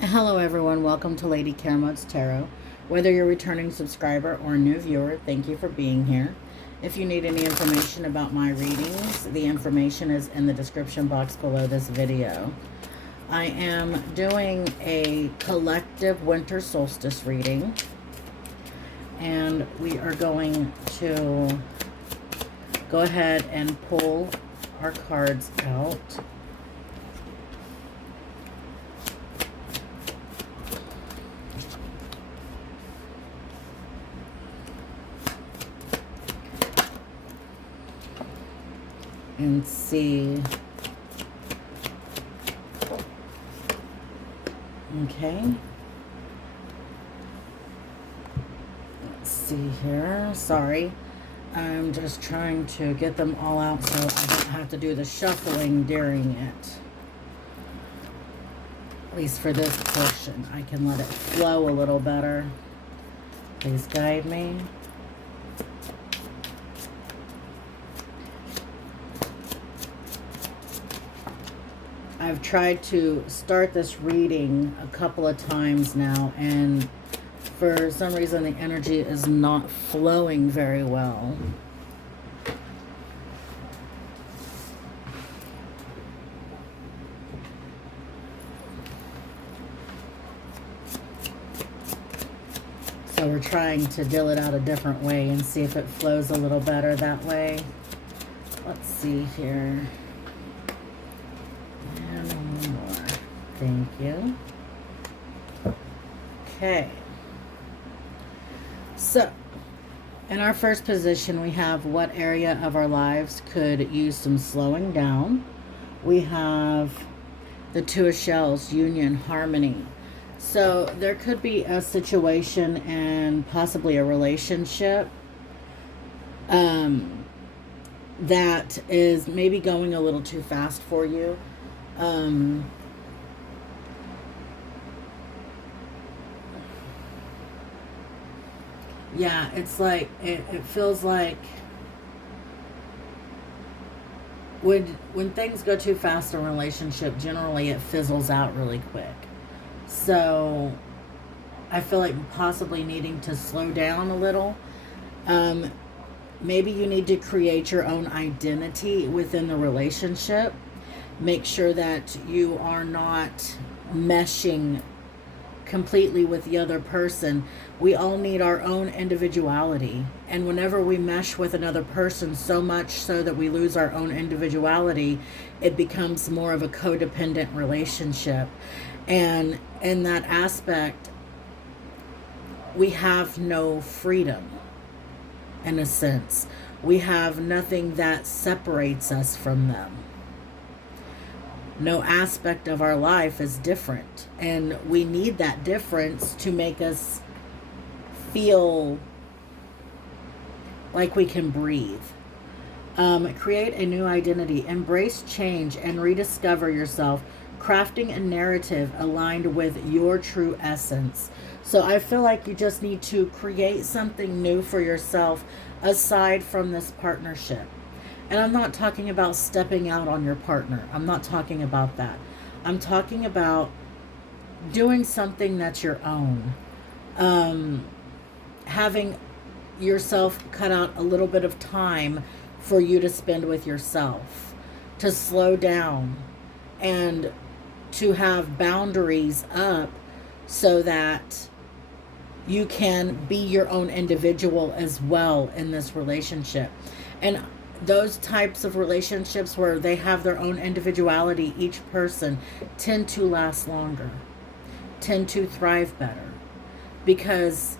Hello everyone, welcome to Lady Caramote's Tarot. Whether you're a returning subscriber or a new viewer, thank you for being here. If you need any information about my readings, the information is in the description box below this video. I am doing a collective winter solstice reading, and we are going to go ahead and pull our cards out. And see. Okay. Let's see here. Sorry. I'm just trying to get them all out so I don't have to do the shuffling during it. At least for this portion. I can let it flow a little better. Please guide me. I've tried to start this reading a couple of times now, and for some reason the energy is not flowing very well. So we're trying to deal it out a different way and see if it flows a little better that way. Let's see here. Thank you. Okay. So, in our first position, we have what area of our lives could use some slowing down. We have the Two of Shells, union, harmony. So, there could be a situation and possibly a relationship that is maybe going a little too fast for you. Yeah, it's like, it feels like when things go too fast in a relationship, generally it fizzles out really quick. So I feel like possibly needing to slow down a little. Maybe you need to create your own identity within the relationship. Make sure that you are not meshing completely with the other person. We all need our own individuality, and whenever we mesh with another person so much so that we lose our own individuality, it becomes more of a codependent relationship. And in that aspect, we have no freedom. In a sense, we have nothing that separates us from them. No aspect of our life is different, and we need that difference to make us feel like we can breathe. Create a new identity, embrace change, and rediscover yourself, crafting a narrative aligned with your true essence. So I feel like you just need to create something new for yourself aside from this partnership. And I'm not talking about stepping out on your partner. I'm not talking about that. I'm talking about doing something that's your own. Having yourself cut out a little bit of time for you to spend with yourself, to slow down, and to have boundaries up so that you can be your own individual as well in this relationship. And those types of relationships where they have their own individuality, each person, tend to last longer, tend to thrive better. Because,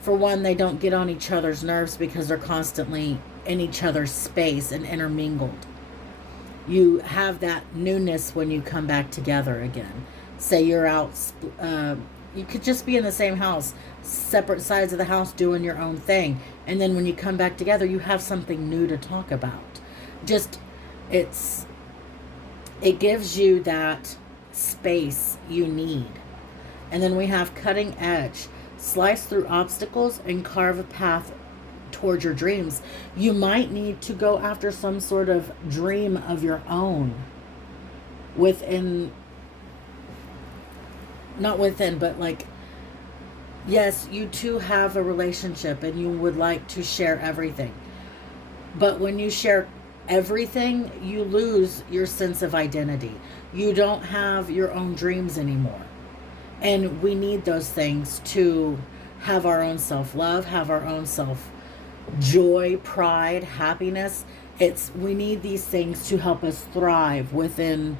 for one, they don't get on each other's nerves because they're constantly in each other's space and intermingled. You have that newness when you come back together again. Say you're out, you could just be in the same house, separate sides of the house doing your own thing. And then when you come back together, you have something new to talk about. It gives you that space you need. And then we have cutting edge. Slice through obstacles and carve a path towards your dreams. You might need to go after some sort of dream of your own within not within, but like, yes, you two have a relationship and you would like to share everything. But when you share everything, you lose your sense of identity. You don't have your own dreams anymore. And we need those things to have our own self-love, have our own self-joy, pride, happiness. We need these things to help us thrive within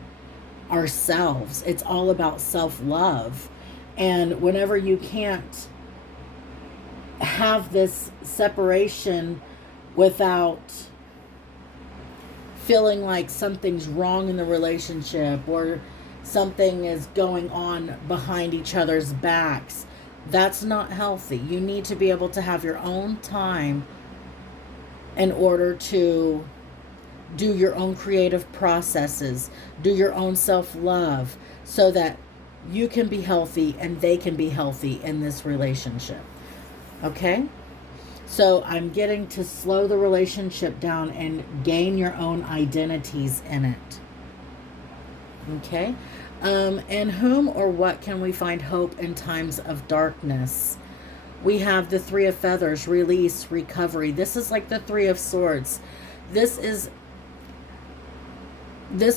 ourselves. It's all about self-love. And whenever you can't have this separation without feeling like something's wrong in the relationship or something is going on behind each other's backs, that's not healthy. You need to be able to have your own time in order to do your own creative processes, do your own self-love, so that you can be healthy and they can be healthy in this relationship. Okay? So I'm getting to slow the relationship down and gain your own identities in it. Okay? In whom or what can we find hope in times of darkness? We have the Three of Feathers, release, recovery. This is like the Three of Swords. This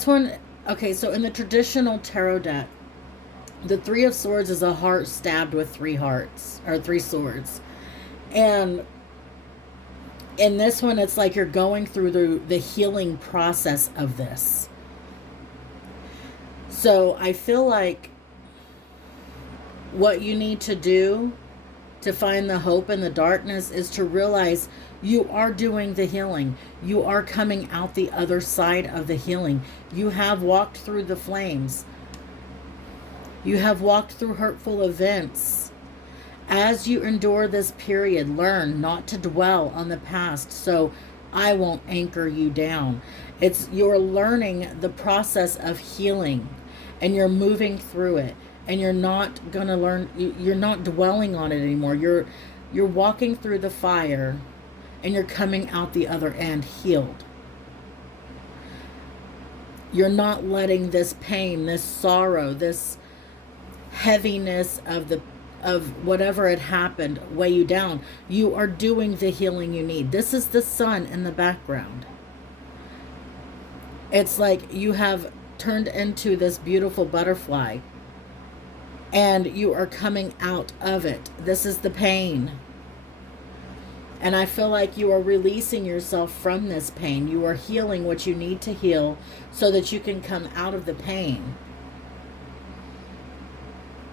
one, okay, so in the traditional tarot deck, the Three of Swords is a heart stabbed with three hearts, or three swords. And in this one, it's like you're going through the healing process of this. So I feel like what you need to do to find the hope in the darkness is to realize you are doing the healing. You are coming out the other side of the healing. You have walked through the flames. You have walked through hurtful events. As you endure this period, learn not to dwell on the past so I won't anchor you down. You're learning the process of healing and you're moving through it. And you're not going to learn, you're not dwelling on it anymore. You're walking through the fire and you're coming out the other end healed. You're not letting this pain, this sorrow, this heaviness of whatever had happened weigh you down. You are doing the healing you need. This is the sun in the background. It's like you have turned into this beautiful butterfly and you are coming out of it. This is the pain. And I feel like you are releasing yourself from this pain. You are healing what you need to heal so that you can come out of the pain.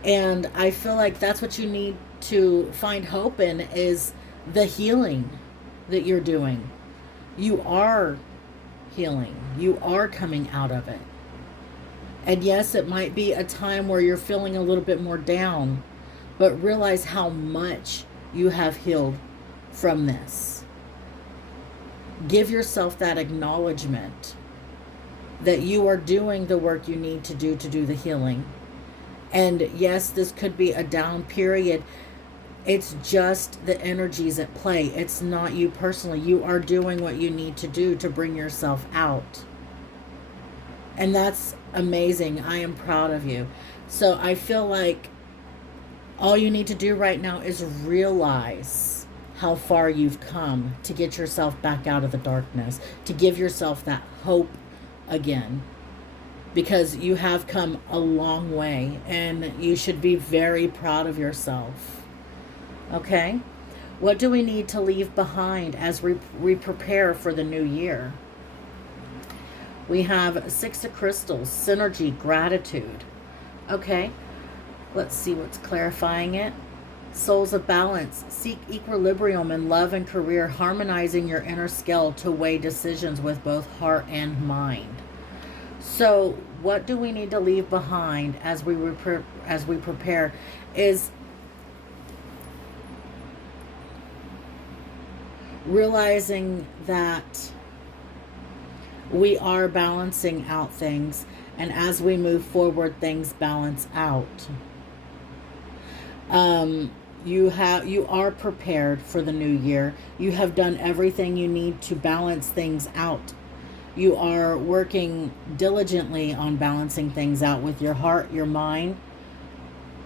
And I feel like that's what you need to find hope in, is the healing that you're doing. You are healing. You are coming out of it. And yes, it might be a time where you're feeling a little bit more down, but realize how much you have healed from this. Give yourself that acknowledgement that you are doing the work you need to do the healing. And yes, this could be a down period. It's just the energies at play. It's not you personally. You are doing what you need to do to bring yourself out. And that's amazing. I am proud of you. So I feel like all you need to do right now is realize how far you've come to get yourself back out of the darkness, to give yourself that hope again, because you have come a long way and you should be very proud of yourself. Okay? What do we need to leave behind as we prepare for the new year? We have Six of Crystals, synergy, gratitude. Okay, let's see what's clarifying it. Souls of balance, seek equilibrium in love and career, harmonizing your inner scale to weigh decisions with both heart and mind. So what do we need to leave behind as we prepare is realizing that we are balancing out things, and as we move forward, things balance out. You are prepared for the new year. You have done everything you need to balance things out. You are working diligently on balancing things out with your heart, your mind,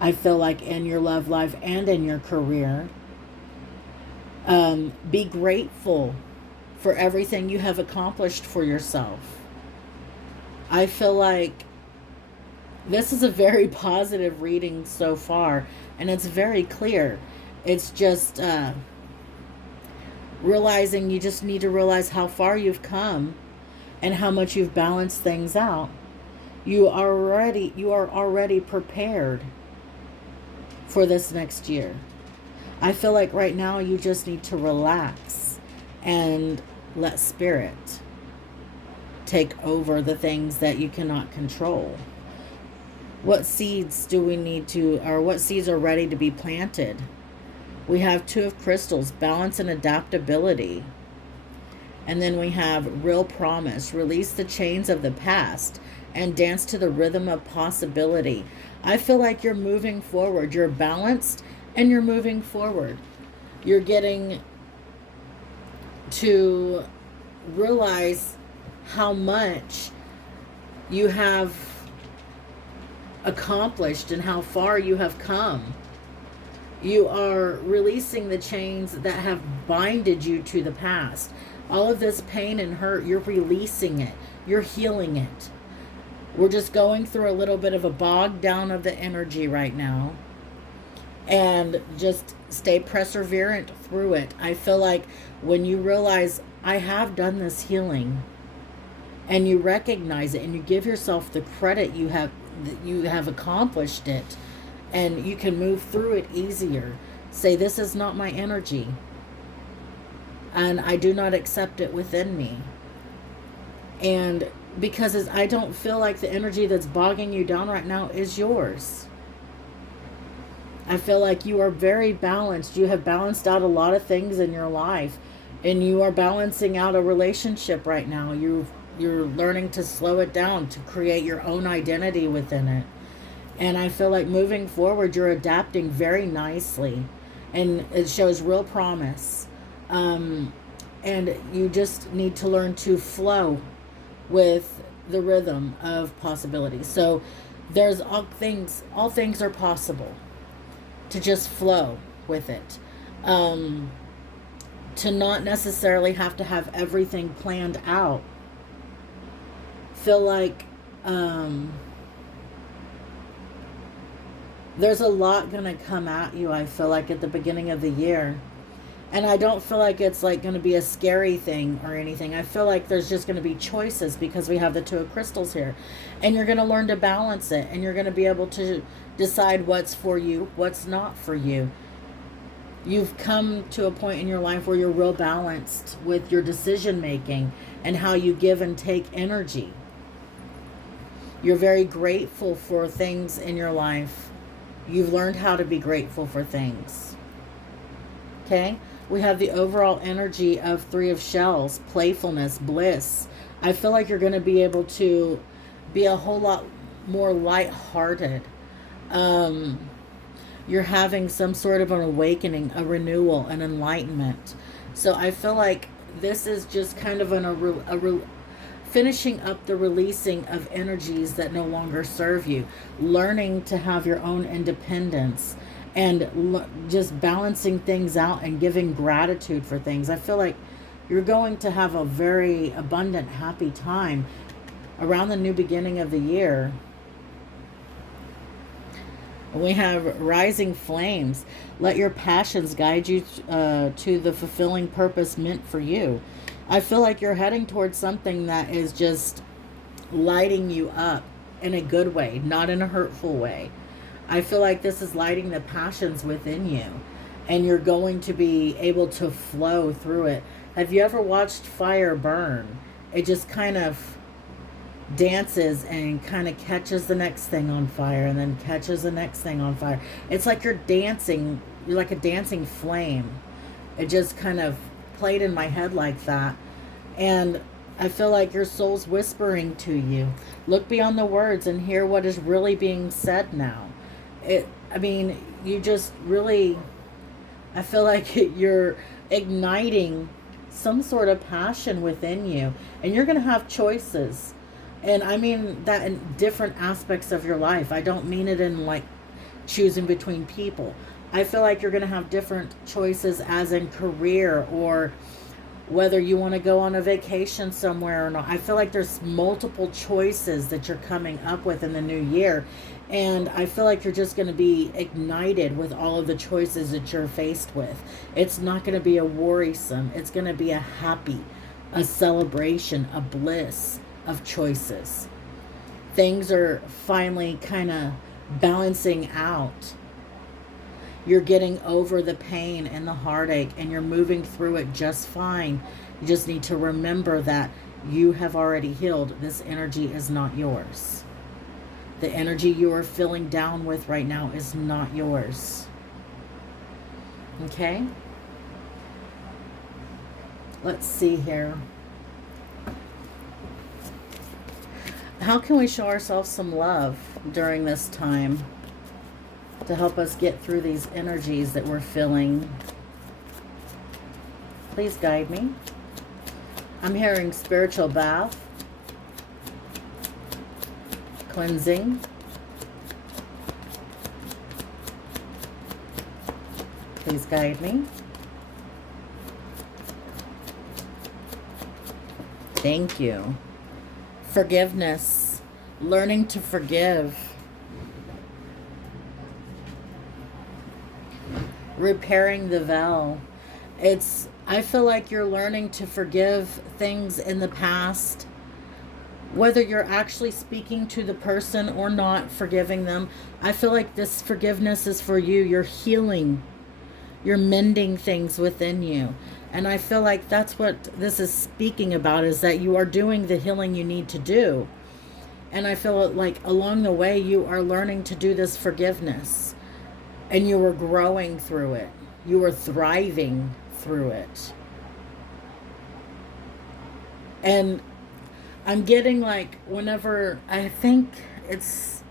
I feel like in your love life and in your career. Be grateful for everything you have accomplished for yourself. I feel like this is a very positive reading so far, and it's very clear. It's just realizing you just need to realize how far you've come and how much you've balanced things out. You are already prepared for this next year. I feel like right now you just need to relax and let spirit take over the things that you cannot control. What seeds do we need to, or what seeds are ready to be planted? We have Two of Crystals, balance and adaptability. And then we have Real Promise, release the chains of the past and dance to the rhythm of possibility. I feel like you're moving forward. You're balanced and you're moving forward. You're getting to realize how much you have accomplished and how far you have come. You are releasing the chains that have binded you to the past. All of this pain and hurt, you're releasing it. You're healing it. We're just going through a little bit of a bog down of the energy right now. And just stay perseverant through it. I feel like when you realize, I have done this healing, and you recognize it and you give yourself the credit you have accomplished it, and you can move through it easier. Say, this is not my energy, and I do not accept it within me. And because I don't feel like the energy that's bogging you down right now is yours. I feel like you are very balanced. You have balanced out a lot of things in your life, and you are balancing out a relationship right now. You're learning to slow it down, to create your own identity within it. And I feel like moving forward, you're adapting very nicely. And it shows real promise. And you just need to learn to flow with the rhythm of possibility. So there's all things are possible. To just flow with it. To not necessarily have to have everything planned out. Feel like there's a lot going to come at you, I feel like, at the beginning of the year. And I don't feel like it's like going to be a scary thing or anything. I feel like there's just going to be choices because we have the Two of Crystals here. And you're going to learn to balance it. And you're going to be able to decide what's for you, what's not for you. You've come to a point in your life where you're real balanced with your decision making and how you give and take energy. You're very grateful for things in your life. You've learned how to be grateful for things. Okay? We have the overall energy of Three of Shells, playfulness, bliss. I feel like you're going to be able to be a whole lot more lighthearted. You're having some sort of an awakening, a renewal, an enlightenment. So I feel like this is just kind of finishing up the releasing of energies that no longer serve you. Learning to have your own independence. And just balancing things out and giving gratitude for things. I feel like you're going to have a very abundant, happy time around the new beginning of the year. We have Rising Flames. Let your passions guide you to the fulfilling purpose meant for you. I feel like you're heading towards something that is just lighting you up in a good way, not in a hurtful way. I feel like this is lighting the passions within you, and you're going to be able to flow through it. Have you ever watched fire burn? It just kind of dances and kind of catches the next thing on fire and then catches the next thing on fire. It's like you're dancing. You're like a dancing flame. It just kind of played in my head like that. And I feel like your soul's whispering to you. Look beyond the words and hear what is really being said now. You just really, I feel like you're igniting some sort of passion within you. And you're going to have choices. And I mean that in different aspects of your life. I don't mean it in like choosing between people. I feel like you're going to have different choices as in career, or whether you want to go on a vacation somewhere or not. I feel like there's multiple choices that you're coming up with in the new year. And I feel like you're just going to be ignited with all of the choices that you're faced with. It's not going to be a worrisome. It's going to be a happy, a celebration, a bliss of choices. Things are finally kind of balancing out. You're getting over the pain and the heartache, and you're moving through it just fine. You just need to remember that you have already healed. This energy is not yours. The energy you are feeling down with right now is not yours. Okay? Let's see here. How can we show ourselves some love during this time to help us get through these energies that we're feeling? Please guide me. I'm hearing spiritual bath, cleansing, please guide me. Thank you. Forgiveness, learning to forgive, repairing the veil. I feel like you're learning to forgive things in the past, whether you're actually speaking to the person or not forgiving them. I feel like this forgiveness is for you. You're healing. You're mending things within you. And I feel like that's what this is speaking about, is that you are doing the healing you need to do. And I feel like along the way, you are learning to do this forgiveness. And you are growing through it. You are thriving through it. And I'm getting like, whenever, I think it's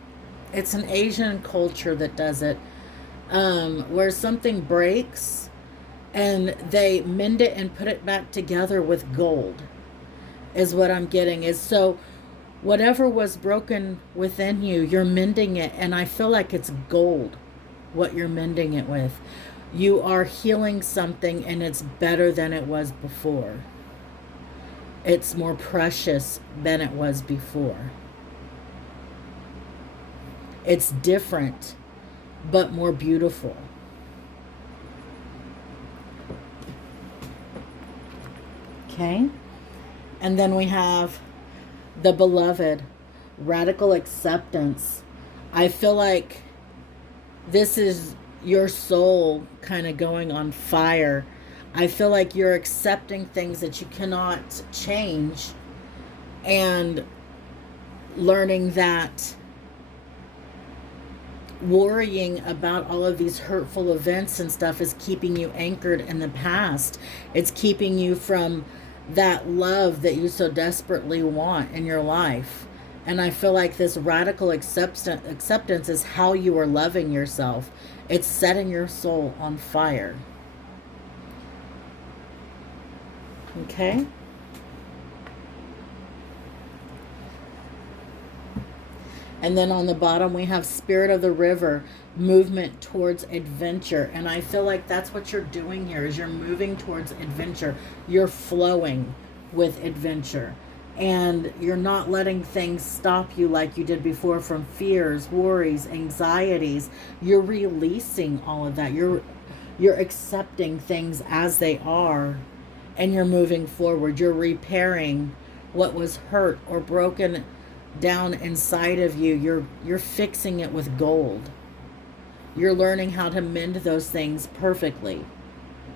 an Asian culture that does it, where something breaks and they mend it and put it back together with gold, is what I'm getting. Is so whatever was broken within you, you're mending it, and I feel like it's gold what you're mending it with. You are healing something, and it's better than it was before. It's more precious than it was before. It's different, but more beautiful. Okay? And then we have the beloved, radical acceptance. I feel like this is your soul kind of going on fire. I feel like you're accepting things that you cannot change, and learning that worrying about all of these hurtful events and stuff is keeping you anchored in the past. It's keeping you from that love that you so desperately want in your life. And I feel like this radical acceptance is how you are loving yourself. It's setting your soul on fire. Okay? And then on the bottom we have Spirit of the River, movement towards adventure. And I feel like that's what you're doing here, is you're moving towards adventure. You're flowing with adventure. And you're not letting things stop you like you did before, from fears, worries, anxieties. You're releasing all of that. You're accepting things as they are, and you're moving forward. You're repairing what was hurt or broken down inside of you. You're fixing it with gold. You're learning how to mend those things perfectly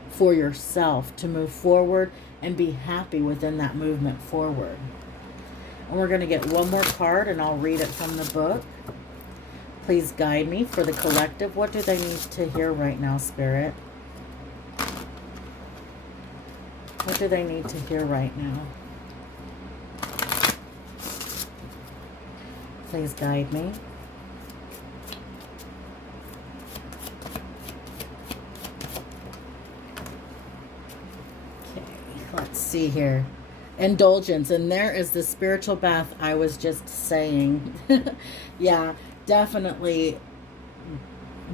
for yourself, to move forward and be happy within that movement forward. And we're going to get one more card, and I'll read it from the book. Please guide me for the collective. What do they need to hear right now, Spirit? What do they need to hear right now? Please guide me. Okay, let's see here. Indulgence. And there is the spiritual bath I was just saying. Yeah, definitely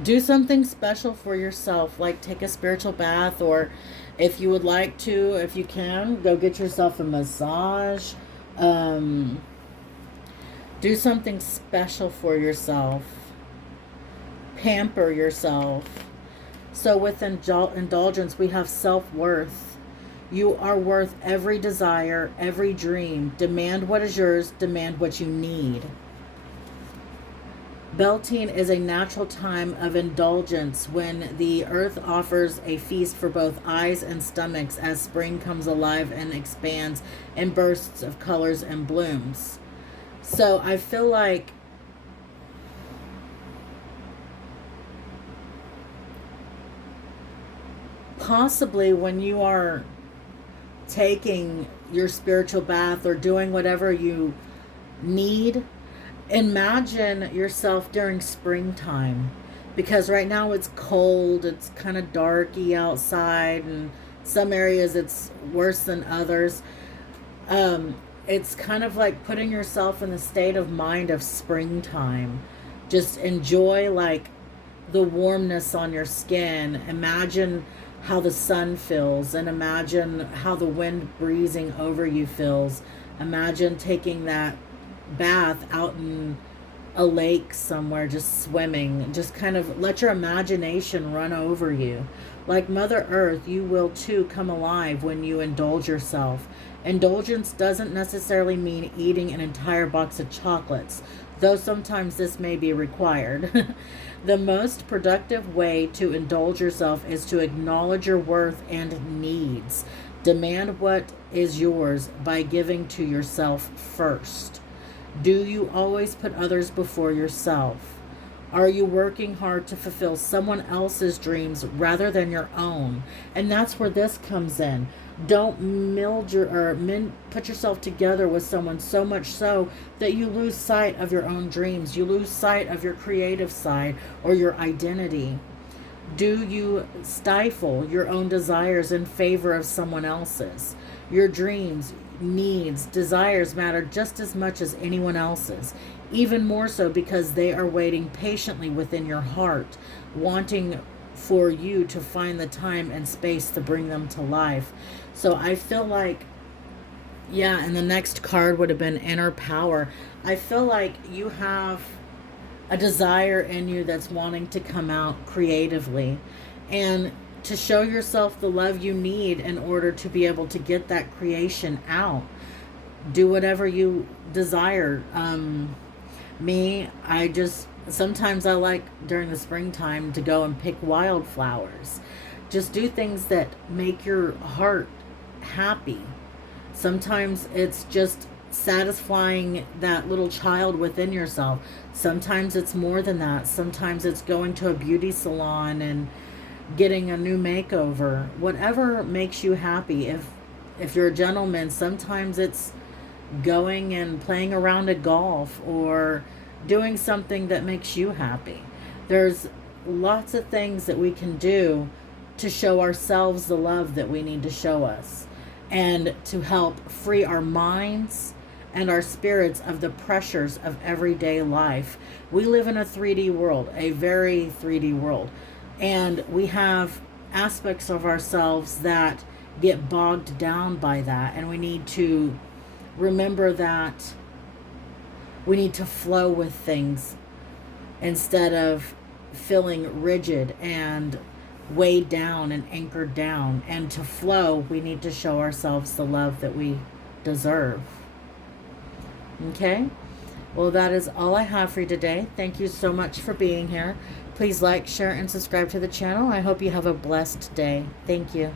do something special for yourself, like take a spiritual bath, or if you would like to, if you can, go get yourself a massage. Um, do something special for yourself. Pamper yourself. So with indulgence, we have self-worth. You are worth every desire, every dream. Demand what is yours, demand what you need. Beltane is a natural time of indulgence when the earth offers a feast for both eyes and stomachs as spring comes alive and expands in bursts of colors and blooms. So I feel like possibly when you are taking your spiritual bath or doing whatever you need, imagine yourself during springtime, because right now it's cold, it's kind of darky outside, and some areas it's worse than others. It's kind of like putting yourself in the state of mind of springtime. Just enjoy like the warmness on your skin. Imagine how the sun feels, and imagine how the wind breezing over you feels. Imagine taking that bath out in a lake somewhere, just swimming. Just kind of let your imagination run over you. Like Mother Earth, you will too come alive when you indulge yourself. Indulgence doesn't necessarily mean eating an entire box of chocolates, though sometimes this may be required. The most productive way to indulge yourself is to acknowledge your worth and needs. Demand what is yours by giving to yourself first. Do you always put others before yourself? Are you working hard to fulfill someone else's dreams rather than your own? And that's where this comes in. Don't put yourself together with someone so much so that you lose sight of your own dreams. You lose sight of your creative side or your identity. Do you stifle your own desires in favor of someone else's? Your dreams, needs, desires matter just as much as anyone else's, even more so because they are waiting patiently within your heart, wanting for you to find the time and space to bring them to life. So I feel like, yeah, and the next card would have been inner power. I feel like you have a desire in you that's wanting to come out creatively and to show yourself the love you need in order to be able to get that creation out. Do whatever you desire. Sometimes I like during the springtime to go and pick wildflowers. Just do things that make your heart happy. Sometimes it's just satisfying that little child within yourself. Sometimes it's more than that. Sometimes it's going to a beauty salon and getting a new makeover. Whatever makes you happy. If you're a gentleman, sometimes it's going and playing around at golf or doing something that makes you happy. There's lots of things that we can do to show ourselves the love that we need to show us, and to help free our minds and our spirits of the pressures of everyday life. We live in a 3D world, a very 3D world, and we have aspects of ourselves that get bogged down by that, and we need to remember that we need to flow with things instead of feeling rigid and weighed down and anchored down. And to flow, we need to show ourselves the love that we deserve. Okay? Well, that is all I have for you today. Thank you so much for being here. Please like, share, and subscribe to the channel. I hope you have a blessed day. Thank you.